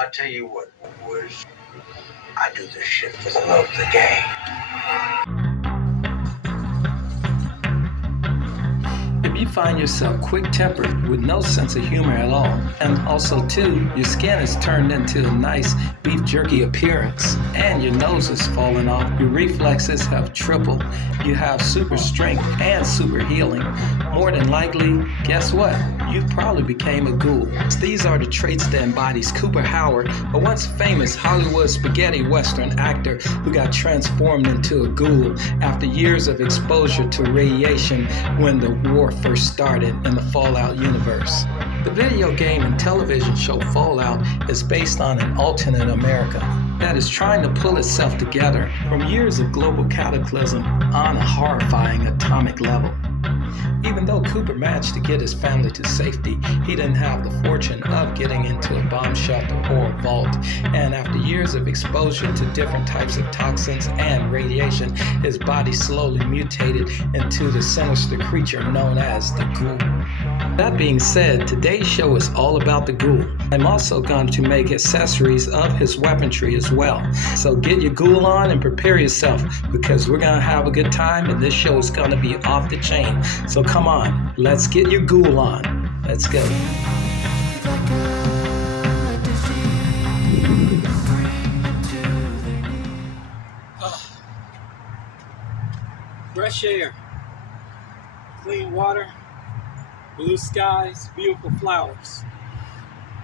I tell you what, boys, I do this shit for the love of the game. If you find yourself quick-tempered with no sense of humor at all, and also too, your skin is turned into a nice beef jerky appearance, and your nose is falling off, your reflexes have tripled, you have super strength and super healing, more than likely, guess what? You probably became a ghoul. These are the traits that embodies Cooper Howard, a once famous Hollywood spaghetti western actor who got transformed into a ghoul after years of exposure to radiation when the war first started in the Fallout universe. The video game and television show Fallout is based on an alternate America that is trying to pull itself together from years of global cataclysm on a horrifying atomic level. Even though Cooper managed to get his family to safety, he didn't have the fortune of getting into a bomb shelter or a vault, and after years of exposure to different types of toxins and radiation, his body slowly mutated into the sinister creature known as the Ghoul. That being said, today's show is all about the Ghoul. I'm also going to make accessories of his weaponry as well. So get your Ghoul on and prepare yourself, because we're going to have a good time and this show is going to be off the chain. So come on, let's get your Ghoul on. Let's go. Fresh air, clean water, blue skies, beautiful flowers.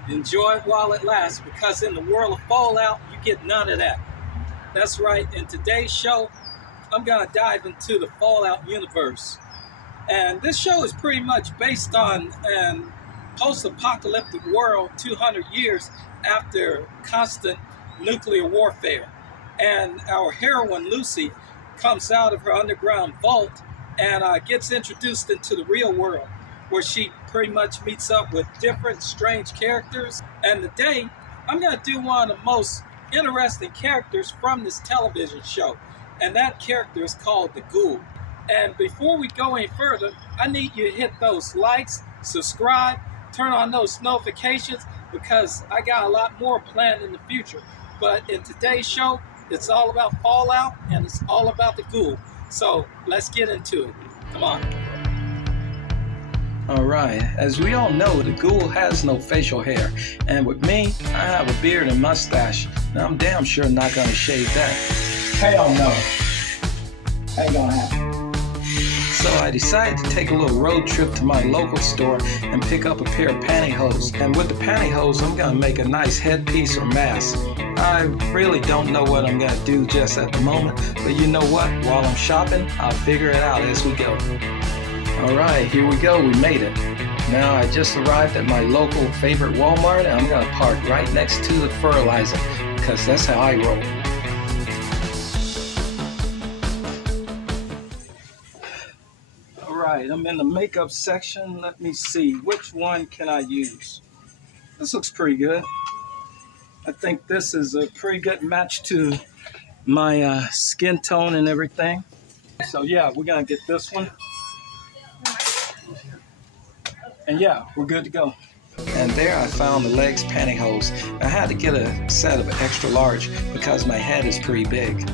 Enjoy it while it lasts, because in the world of Fallout, you get none of that. That's right, in today's show, I'm going to dive into the Fallout universe. And this show is pretty much based on a post-apocalyptic world 200 years after constant nuclear warfare. And our heroine, Lucy, comes out of her underground vault and gets introduced into the real world, where she pretty much meets up with different strange characters. And today, I'm going to do one of the most interesting characters from this television show. And that character is called the Ghoul. And before we go any further, I need you to hit those likes, subscribe, turn on those notifications, because I got a lot more planned in the future. But in today's show, it's all about Fallout and it's all about the Ghoul. So let's get into it. Come on. Alright, as we all know, the Ghoul has no facial hair, and with me, I have a beard and mustache, and I'm damn sure not gonna shave that. Hell no. Ain't gonna happen. So I decided to take a little road trip to my local store and pick up a pair of pantyhose, and with the pantyhose, I'm gonna make a nice headpiece or mask. I really don't know what I'm gonna do just at the moment, but you know what? While I'm shopping, I'll figure it out as we go. Alright, here we go, we made it. Now I just arrived at my local favorite Walmart and I'm gonna park right next to the fertilizer, because that's how I roll. Alright, I'm in the makeup section. Let me see, which one can I use? This looks pretty good. I think this is a pretty good match to my skin tone and everything. So yeah, we're gonna get this one. And yeah, we're good to go. And there I found the legs pantyhose. I had to get a set of extra large because my head is pretty big.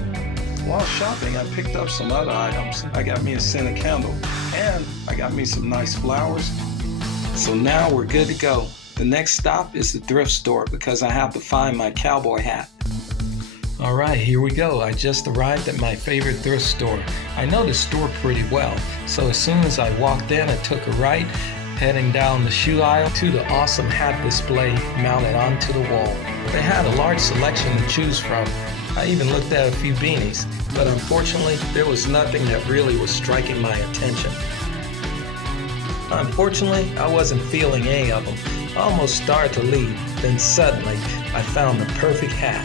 While shopping, I picked up some other items. I got me a scented candle and I got me some nice flowers. So now we're good to go. The next stop is the thrift store because I have to find my cowboy hat. Alright, here we go. I just arrived at my favorite thrift store. I know the store pretty well, so as soon as I walked in, I took a right, heading down the shoe aisle to the awesome hat display mounted onto the wall. They had a large selection to choose from. I even looked at a few beanies, but unfortunately, there was nothing that really was striking my attention. Unfortunately, I wasn't feeling any of them. I almost started to leave, then suddenly, I found the perfect hat.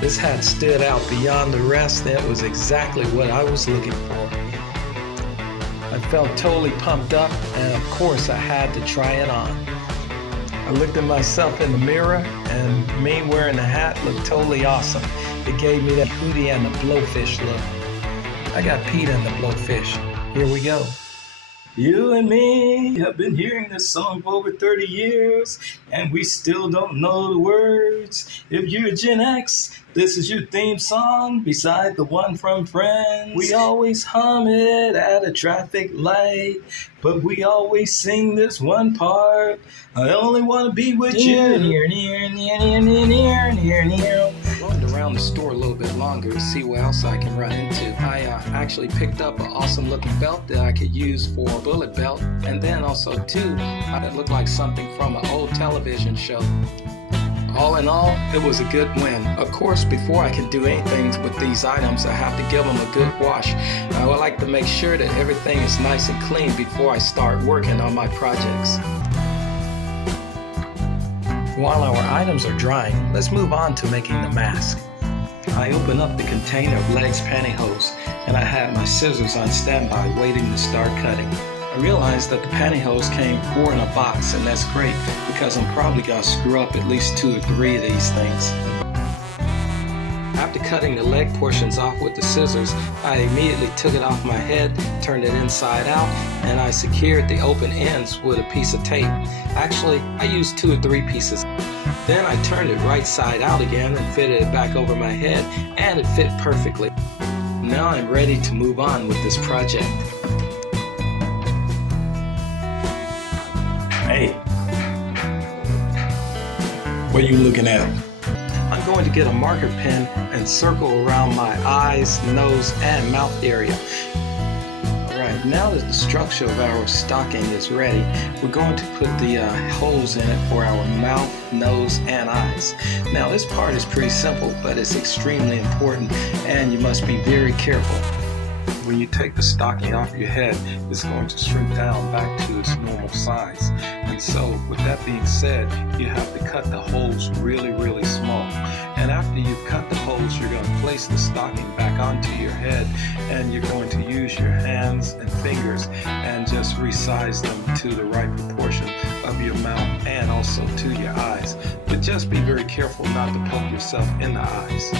This hat stood out beyond the rest, and it was exactly what I was looking for. I felt totally pumped up, and of course I had to try it on. I looked at myself in the mirror, and me wearing the hat looked totally awesome. It gave me the Hootie and the Blowfish look. I got Pete and the Blowfish. Here we go. You and me have been hearing this song for over 30 years, and we still don't know the words. If you're Gen X, this is your theme song, beside the one from Friends. We always hum it at a traffic light, but we always sing this one part. I only want to be with you. Roamed around the store a little bit longer to see what else I can run into. I actually picked up an awesome looking belt that I could use for a bullet belt, and then also too, it looked like something from an old television show. All in all, it was a good win. Of course, before I can do anything with these items, I have to give them a good wash. I would like to make sure that everything is nice and clean before I start working on my projects. While our items are drying, let's move on to making the mask. I open up the container of legs pantyhose, and I had my scissors on standby waiting to start cutting. I realized that the pantyhose came 4 in a box, and that's great because I'm probably going to screw up at least 2 or 3 of these things. After cutting the leg portions off with the scissors, I immediately took it off my head, turned it inside out, and I secured the open ends with a piece of tape. Actually, I used 2 or 3 pieces. Then I turned it right side out again and fitted it back over my head, and it fit perfectly. Now I'm ready to move on with this project. Hey, what are you looking at? I'm going to get a marker pen and circle around my eyes, nose, and mouth area. Alright, now that the structure of our stocking is ready, we're going to put the holes in it for our mouth, nose, and eyes. Now this part is pretty simple, but it's extremely important, and you must be very careful. When you take the stocking off your head, it's going to shrink down back to its normal size. And so, with that being said, you have to cut the holes really, really small. And after you've cut the holes, you're going to place the stocking back onto your head, and you're going to use your hands and fingers and just resize them to the right proportion of your mouth and also to your eyes. But just be very careful not to poke yourself in the eyes.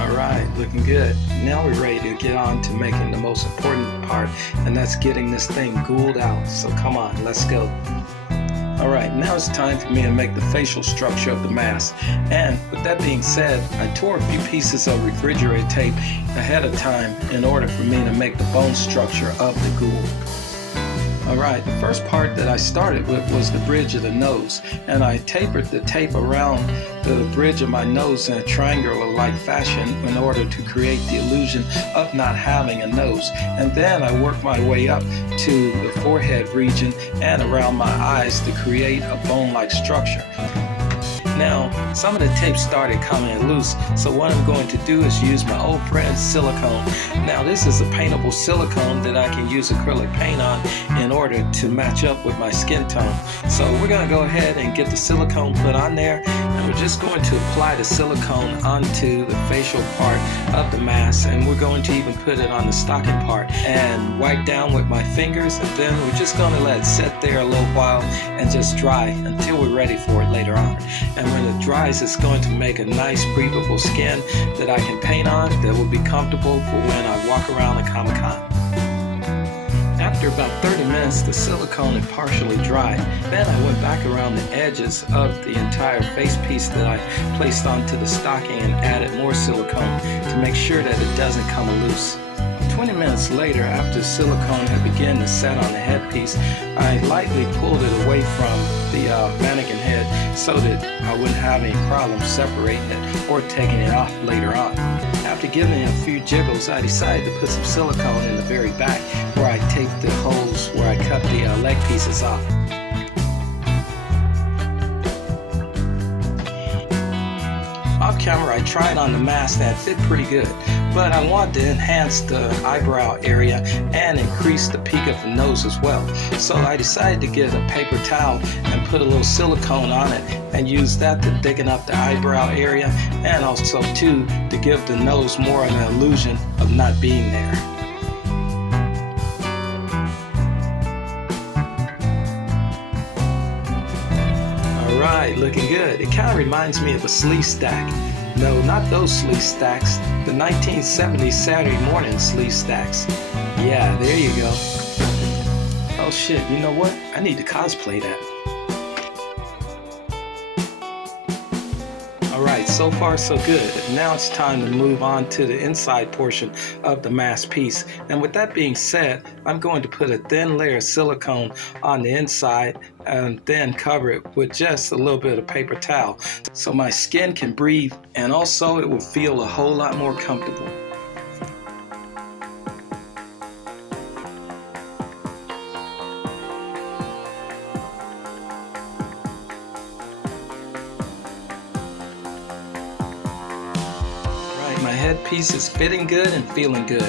Alright, looking good. Now we're ready to get on to making the most important part, and that's getting this thing ghouled out. So come on, let's go. Alright, now it's time for me to make the facial structure of the mask. And with that being said, I tore a few pieces of refrigerator tape ahead of time in order for me to make the bone structure of the ghoul. Alright, the first part that I started with was the bridge of the nose, and I tapered the tape around the bridge of my nose in a triangular-like fashion in order to create the illusion of not having a nose. And then I worked my way up to the forehead region and around my eyes to create a bone-like structure. Now, some of the tape started coming loose, so what I'm going to do is use my old friend silicone. Now, this is a paintable silicone that I can use acrylic paint on in order to match up with my skin tone. So we're going to go ahead and get the silicone put on there, and we're just going to apply the silicone onto the facial part of the mask, and we're going to even put it on the stocking part and wipe down with my fingers, and then we're just going to let it sit there a little while and just dry until we're ready for it later on. And when it dries, it's going to make a nice breathable skin that I can paint on that will be comfortable for when I walk around at Comic-Con. After about 30 minutes, the silicone had partially dried. Then I went back around the edges of the entire face piece that I placed onto the stocking and added more silicone to make sure that it doesn't come loose. 20 minutes later, after the silicone had begun to set on the headpiece, I lightly pulled it away from the mannequin head so that I wouldn't have any problems separating it or taking it off later on. After giving it a few jiggles, I decided to put some silicone in the very back where I taped the holes where I cut the leg pieces off. Off camera, I tried on the mask that fit pretty good, but I wanted to enhance the eyebrow area and increase the peak of the nose as well. So I decided to get a paper towel and put a little silicone on it and use that to thicken up the eyebrow area and also too to give the nose more of an illusion of not being there. Alright, looking good. It kind of reminds me of a sleeve stack. No, not those sleeve stacks. The 1970s Saturday morning sleeve stacks. Yeah, there you go. Oh shit, you know what? I need to cosplay that. Alright, so far so good. Now it's time to move on to the inside portion of the mask piece. And with that being said, I'm going to put a thin layer of silicone on the inside and then cover it with just a little bit of paper towel so my skin can breathe, and also it will feel a whole lot more comfortable. My headpiece is fitting good and feeling good.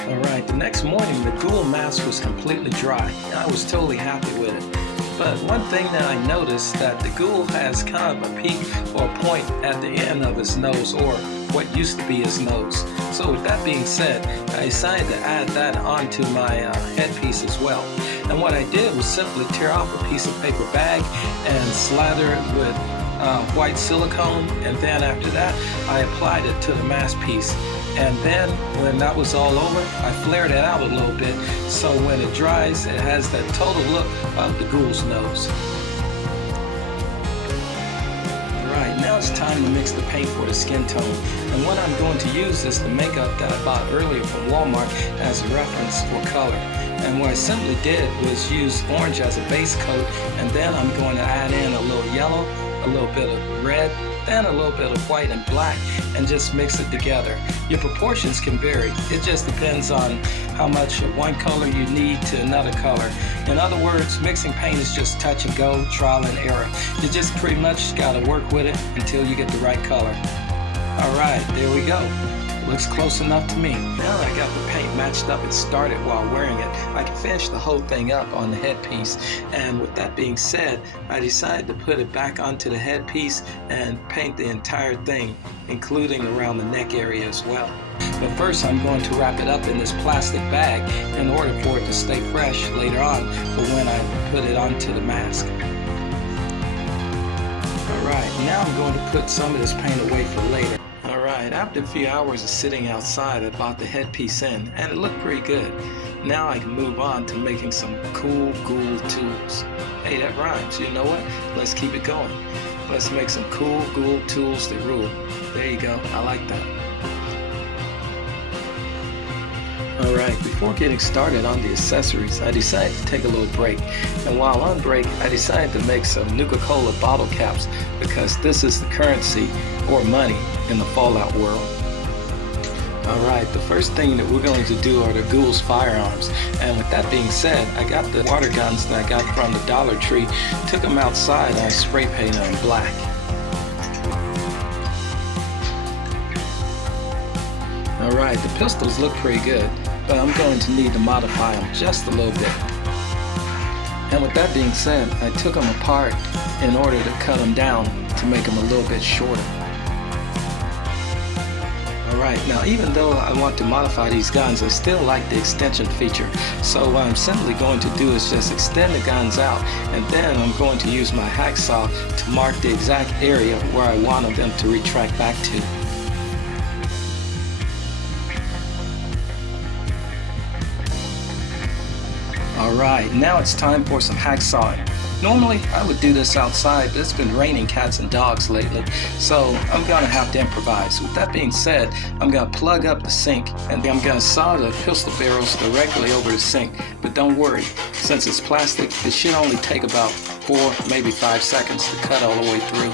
Alright, the next morning the Ghoul mask was completely dry. I was totally happy with it. But one thing that I noticed, that the Ghoul has kind of a peak or a point at the end of his nose, or what used to be his nose. So with that being said, I decided to add that onto my headpiece as well. And what I did was simply tear off a piece of paper bag and slather it with white silicone, and then after that I applied it to the mask piece. And then when that was all over, I flared it out a little bit so when it dries it has that total look of the Ghoul's nose. Alright, now it's time to mix the paint for the skin tone. And what I'm going to use is the makeup that I bought earlier from Walmart as a reference for color. And what I simply did was use orange as a base coat, and then I'm going to add in a little yellow, a little bit of red, then a little bit of white and black, and just mix it together. Your proportions can vary. It just depends on how much of one color you need to another color. In other words, mixing paint is just touch and go, trial and error. You just pretty much got to work with it until you get the right color. Alright, there we go. Looks close enough to me. Now that I got the paint matched up and started while wearing it, I can finish the whole thing up on the headpiece. And with that being said, I decided to put it back onto the headpiece and paint the entire thing, including around the neck area as well. But first I'm going to wrap it up in this plastic bag in order for it to stay fresh later on for when I put it onto the mask. Alright, now I'm going to put some of this paint away for later. Alright, after a few hours of sitting outside, I bought the headpiece in, and it looked pretty good. Now I can move on to making some cool Ghoul tools. Hey, that rhymes. You know what? Let's keep it going. Let's make some cool Ghoul tools that rule. There you go. I like that. Alright, before getting started on the accessories, I decided to take a little break. And while on break, I decided to make some Nuka-Cola bottle caps because this is the currency or money in the Fallout world. Alright, the first thing that we're going to do are the Ghoul's firearms. And with that being said, I got the water guns that I got from the Dollar Tree, took them outside and I spray painted them black. Alright, the pistols look pretty good, but I'm going to need to modify them just a little bit. And with that being said, I took them apart in order to cut them down to make them a little bit shorter. Alright, now even though I want to modify these guns, I still like the extension feature. So what I'm simply going to do is just extend the guns out, and then I'm going to use my hacksaw to mark the exact area where I want them to retract back to. Alright, now it's time for some hacksawing. Normally, I would do this outside, but it's been raining cats and dogs lately, so I'm going to have to improvise. With that being said, I'm going to plug up the sink, and I'm going to saw the pistol barrels directly over the sink. But don't worry, since it's plastic, it should only take about 4, maybe 5 seconds to cut all the way through.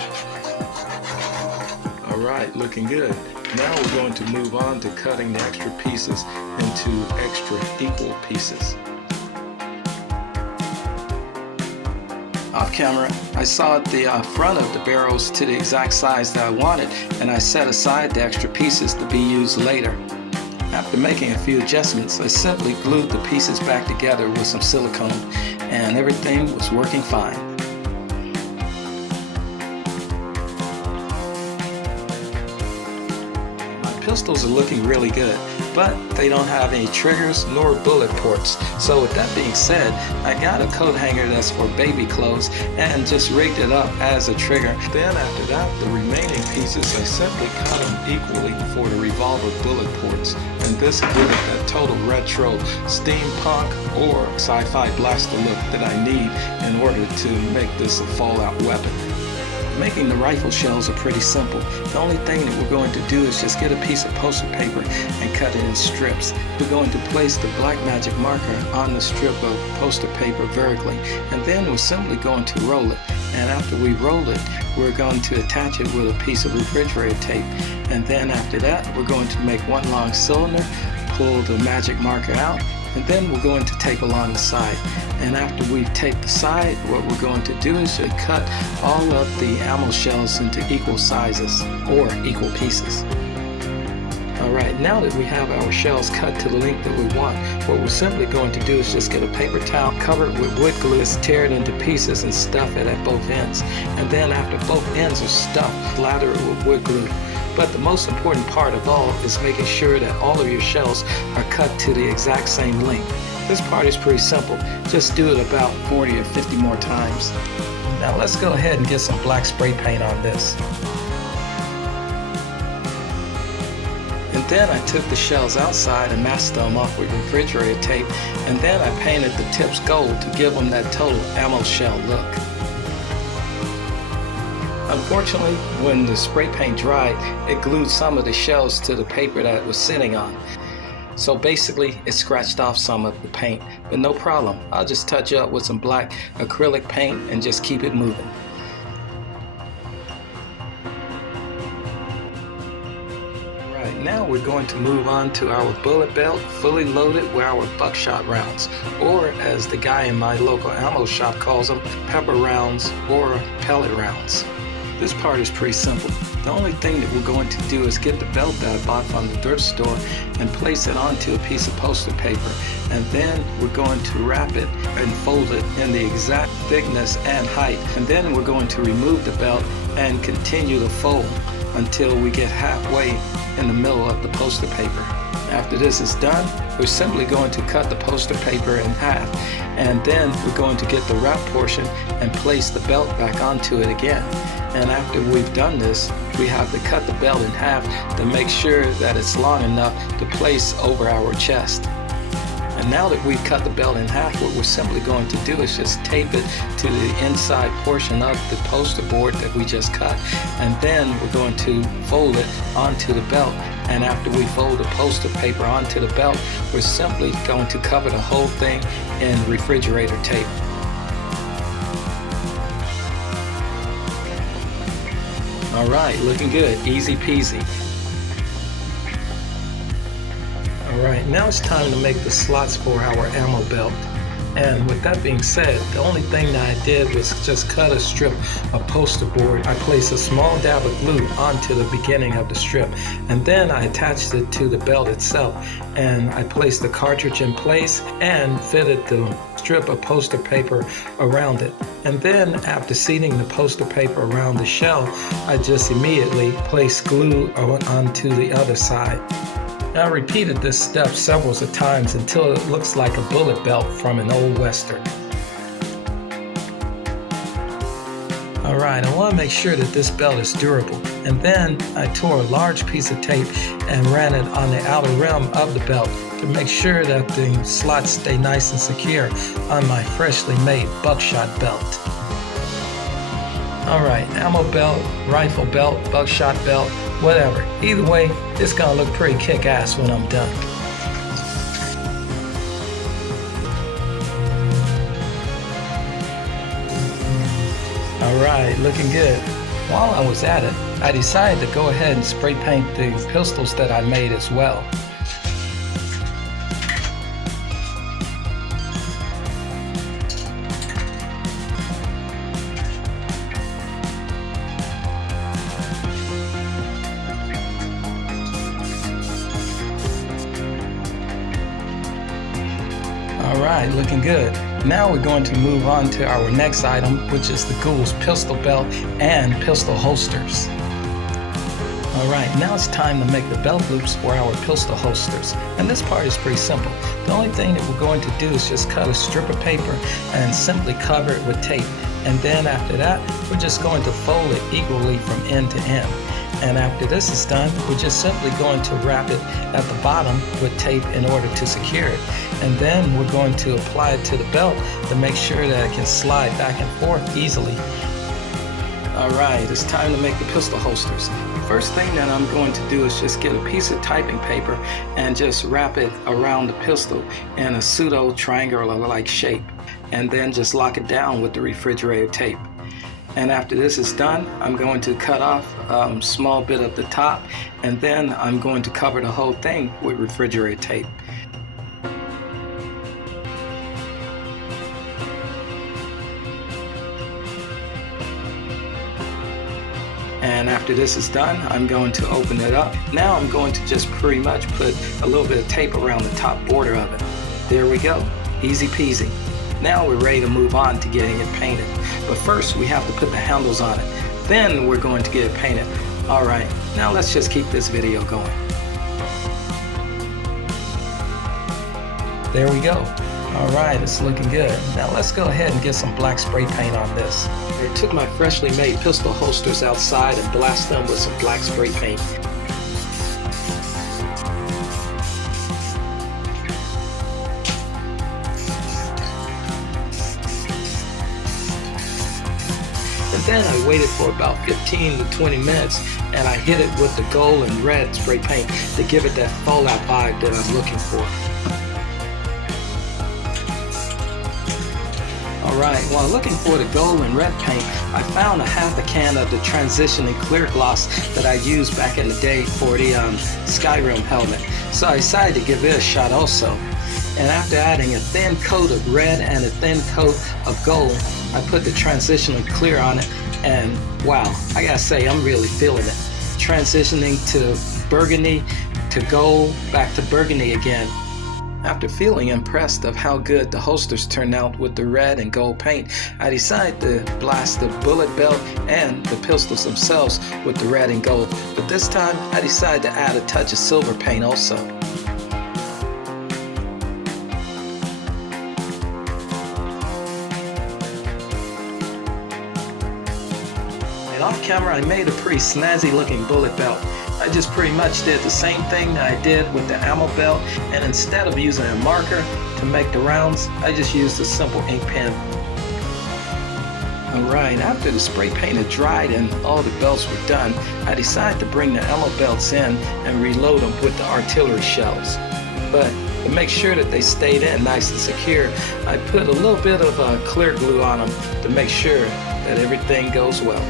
Alright, looking good. Now we're going to move on to cutting the extra pieces into extra equal pieces. Off camera, I sawed the front of the barrels to the exact size that I wanted, and I set aside the extra pieces to be used later. After making a few adjustments, I simply glued the pieces back together with some silicone, and everything was working fine. My pistols are looking really good, but they don't have any triggers nor bullet ports. So with that being said, I got a coat hanger that's for baby clothes and just rigged it up as a trigger. Then after that, the remaining pieces, I simply cut them equally for the revolver bullet ports, and this gives it that total retro steampunk or sci-fi blaster look that I need in order to make this a Fallout weapon. Making the rifle shells are pretty simple. The only thing that we're going to do is just get a piece of poster paper and cut it in strips. We're going to place the black magic marker on the strip of poster paper vertically, and then we're simply going to roll it. And after we roll it, we're going to attach it with a piece of refrigerator tape. And then after that, we're going to make one long cylinder, pull the magic marker out, and then we're going to tape along the side. And after we've taped the side, what we're going to do is to cut all of the ammo shells into equal sizes or equal pieces. Alright, now that we have our shells cut to the length that we want, what we're simply going to do is just get a paper towel, cover it with wood glue, tear it into pieces and stuff it at both ends. And then after both ends are stuffed, lather it with wood glue. But the most important part of all is making sure that all of your shells are cut to the exact same length. This part is pretty simple. Just do it about 40 or 50 more times. Now let's go ahead and get some black spray paint on this. And then I took the shells outside and masked them off with refrigerator tape, and then I painted the tips gold to give them that total ammo shell look. Unfortunately, when the spray paint dried, it glued some of the shells to the paper that it was sitting on. So basically, it scratched off some of the paint, but no problem. I'll just touch up with some black acrylic paint and just keep it moving. Right, now we're going to move on to our bullet belt, fully loaded with our buckshot rounds, or as the guy in my local ammo shop calls them, pepper rounds or pellet rounds. This part is pretty simple. The only thing that we're going to do is get the belt that I bought from the thrift store and place it onto a piece of poster paper, and then we're going to wrap it and fold it in the exact thickness and height, and then we're going to remove the belt and continue to fold until we get halfway in the middle of the poster paper. After this is done, we're simply going to cut the poster paper in half, and then we're going to get the wrap portion and place the belt back onto it again. And after we've done this, we have to cut the belt in half to make sure that it's long enough to place over our chest. And now that we've cut the belt in half, what we're simply going to do is just tape it to the inside portion of the poster board that we just cut. And then we're going to fold it onto the belt. And after we fold the poster paper onto the belt, we're simply going to cover the whole thing in refrigerator tape. Alright, looking good, easy peasy. Alright, now it's time to make the slots for our ammo belt. And with that being said, the only thing that I did was just cut a strip of poster board. I placed a small dab of glue onto the beginning of the strip, and then I attached it to the belt itself, and I placed the cartridge in place and fitted the strip of poster paper around it. And then after seating the poster paper around the shell, I just immediately placed glue onto the other side. Now I repeated this step several times until it looks like a bullet belt from an old western. Alright, I want to make sure that this belt is durable, and then I tore a large piece of tape and ran it on the outer rim of the belt to make sure that the slots stay nice and secure on my freshly made buckshot belt. Alright, ammo belt, rifle belt, buckshot belt, whatever. Either way, it's gonna look pretty kick-ass when I'm done. Alright, looking good. While I was at it, I decided to go ahead and spray paint the pistols that I made as well. Alright, looking good. Now we're going to move on to our next item, which is the Ghoul's pistol belt and pistol holsters. Alright, now it's time to make the belt loops for our pistol holsters. And this part is pretty simple. The only thing that we're going to do is just cut a strip of paper and simply cover it with tape. And then after that, we're just going to fold it equally from end to end. And after this is done, we're just simply going to wrap it at the bottom with tape in order to secure it. And then we're going to apply it to the belt to make sure that it can slide back and forth easily. Alright, it's time to make the pistol holsters. The first thing that I'm going to do is just get a piece of typing paper and just wrap it around the pistol in a pseudo triangular-like shape. And then just lock it down with the refrigerator tape. And after this is done, I'm going to cut off a small bit of the top, and then I'm going to cover the whole thing with refrigerator tape. And after this is done, I'm going to open it up. Now I'm going to just pretty much put a little bit of tape around the top border of it. There we go, easy peasy. Now we're ready to move on to getting it painted. But first we have to put the handles on it. Then we're going to get it painted. Alright, now let's just keep this video going. There we go. Alright, it's looking good. Now let's go ahead and get some black spray paint on this. I took my freshly made pistol holsters outside and blasted them with some black spray paint. And then I waited for about 15 to 20 minutes and I hit it with the gold and red spray paint to give it that fallout vibe that I'm looking for. Alright, while looking for the gold and red paint, I found a half a can of the transitioning clear gloss that I used back in the day for the Skyrim helmet. So I decided to give it a shot also. And after adding a thin coat of red and a thin coat of gold, I put the transitioning clear on it, and wow, I gotta say, I'm really feeling it. Transitioning to burgundy, to gold, back to burgundy again. After feeling impressed of how good the holsters turned out with the red and gold paint, I decided to blast the bullet belt and the pistols themselves with the red and gold. But this time, I decided to add a touch of silver paint also. And off camera, I made a pretty snazzy looking bullet belt. I just pretty much did the same thing that I did with the ammo belt, and instead of using a marker to make the rounds, I just used a simple ink pen. Alright, after the spray paint had dried and all the belts were done, I decided to bring the ammo belts in and reload them with the artillery shells. But to make sure that they stayed in nice and secure, I put a little bit of clear glue on them to make sure that everything goes well.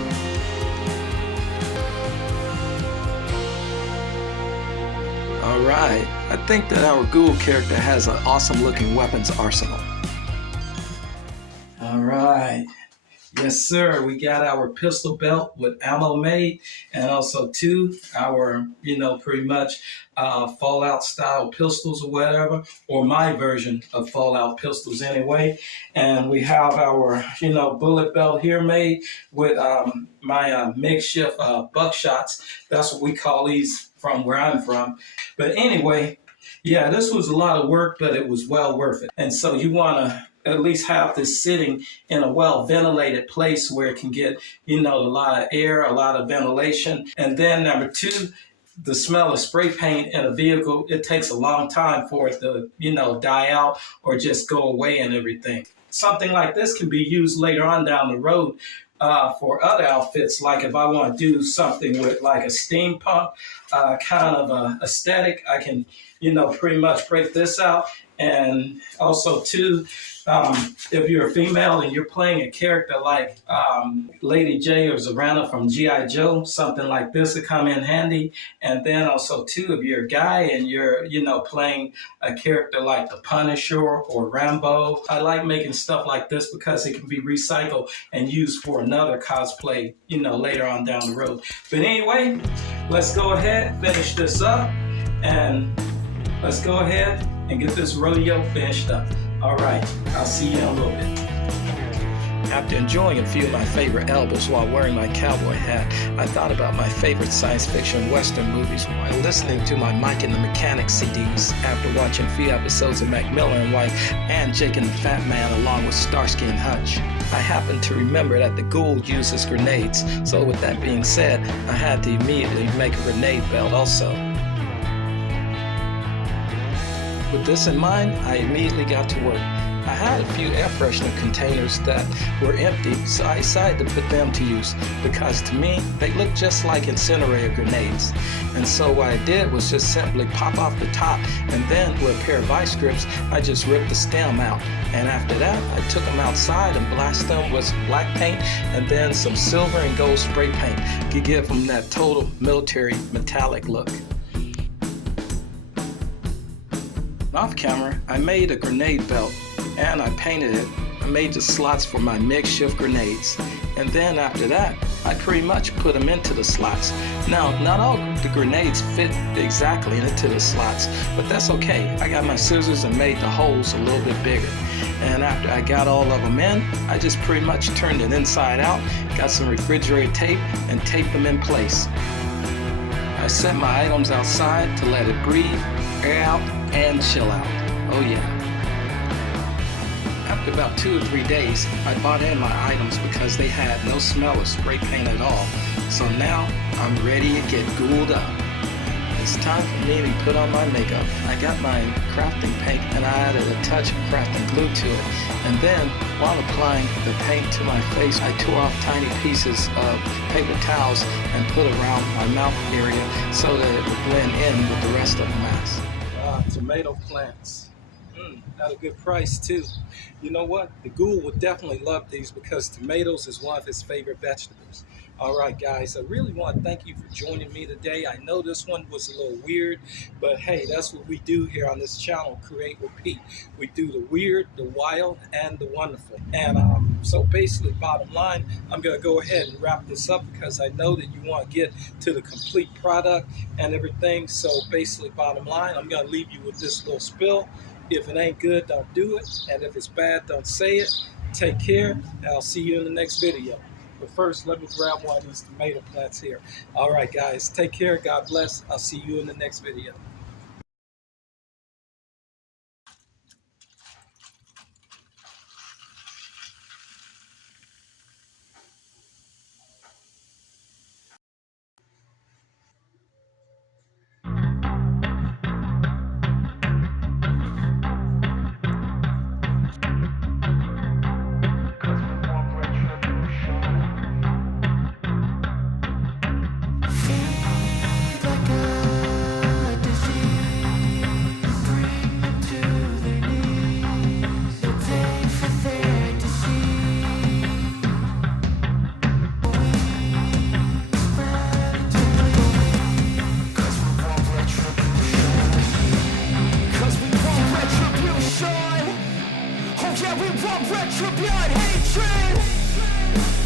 Alright, I think that our Ghoul character has an awesome looking weapons arsenal. Alright, yes sir, we got our pistol belt with ammo made, and also too, our, pretty much Fallout style pistols or whatever, or my version of Fallout pistols anyway. And we have our, bullet belt here made with my makeshift buckshots. That's what we call these from where I'm from. But anyway, yeah, this was a lot of work, but it was well worth it. And so you want to at least have this sitting in a well ventilated place where it can get, a lot of air, a lot of ventilation. And then number two, the smell of spray paint in a vehicle, it takes a long time for it to, die out or just go away and everything. Something like this can be used later on down the road for other outfits, like if I want to do something with like a steampunk kind of aesthetic, I can, pretty much break this out. And also too, if you're a female and you're playing a character like Lady J or Zorana from G.I. Joe, something like this would come in handy. And then also too, if you're a guy and you're, playing a character like the Punisher or Rambo, I like making stuff like this because it can be recycled and used for another cosplay, later on down the road. But anyway, let's go ahead, finish this up, and let's go ahead and get this rodeo finished up. All right, I'll see you in a little bit. After enjoying a few of my favorite albums while wearing my cowboy hat, I thought about my favorite science fiction western movies while listening to my Mike and the Mechanic CDs after watching a few episodes of Macmillan and White and Jake and the Fat Man along with Starsky and Hutch. I happened to remember that the Ghoul uses grenades, so with that being said, I had to immediately make a grenade belt also. With this in mind, I immediately got to work. I had a few air freshener containers that were empty, so I decided to put them to use because to me, they look just like incinerator grenades. And so what I did was just simply pop off the top, and then with a pair of vice grips, I just ripped the stem out. And after that, I took them outside and blasted them with some black paint and then some silver and gold spray paint to give them that total military metallic look. Off camera, I made a grenade belt and I painted it. I made the slots for my makeshift grenades. And then after that, I pretty much put them into the slots. Now, not all the grenades fit exactly into the slots, but that's okay. I got my scissors and made the holes a little bit bigger. And after I got all of them in, I just pretty much turned it inside out, got some refrigerator tape, and taped them in place. I set my items outside to let it breathe, air out, and chill out. Oh yeah. After about 2 or 3 days, I bought in my items because they had no smell of spray paint at all. So now I'm ready to get ghouled up. It's time for me to put on my makeup. I got my crafting paint and I added a touch of crafting glue to it. And then, while applying the paint to my face, I tore off tiny pieces of paper towels and put around my mouth area so that it would blend in with the rest of the mask. Tomato plants. At a good price too. You know what? The Ghoul would definitely love these because tomatoes is one of his favorite vegetables. All right, guys, I really want to thank you for joining me today. I know this one was a little weird, but hey, that's what we do here on this channel, Create with Pete. We do the weird, the wild, and the wonderful. And so basically, bottom line, I'm going to go ahead and wrap this up because I know that you want to get to the complete product and everything. So basically, bottom line, I'm going to leave you with this little spill. If it ain't good, don't do it. And if it's bad, don't say it. Take care, and I'll see you in the next video. But first, let me grab one of these tomato plants here. All right, guys, take care. God bless. I'll see you in the next video. Retribution, hatred.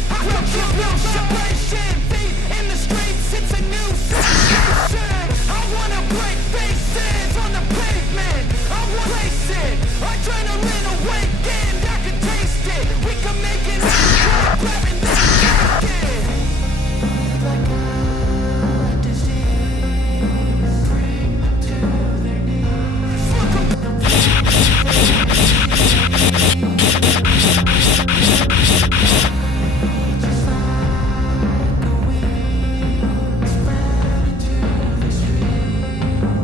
Retribution, separation. Feet in the streets, it's a new sensation. I wanna break faces on the pavement. I want to place it. Adrenaline awakened, I can taste it. We can make it. Grabbing this jacket. Like a disease, bring them to their knees. Just like a weed spread into the street.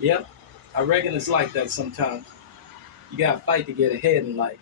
Yep, I reckon it's like that sometimes. You gotta fight to get ahead in life.